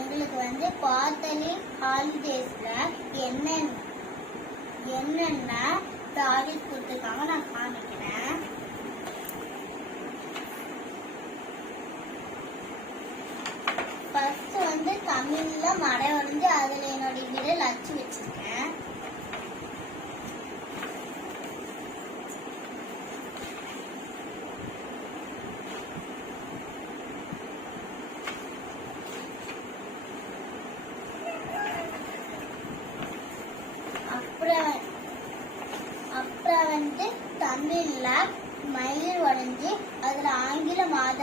எங்களுக்கு வந்து குவார்டர்லி ஹாலிடேஸ்ல என்னென்ன ப்ராஜெக்ட் கொடுத்துருக்காங்க நான் காமிக்கிறேன். ஃபர்ஸ்ட் வந்து தமிழ்ல மடை வரைஞ்சு அதுல என்னோட விரல் அச்சு வச்சிருக்கேன். அப்புறம் வந்து தமிழ்ல மயில் வரைஞ்சி அதுல ஆங்கில மாத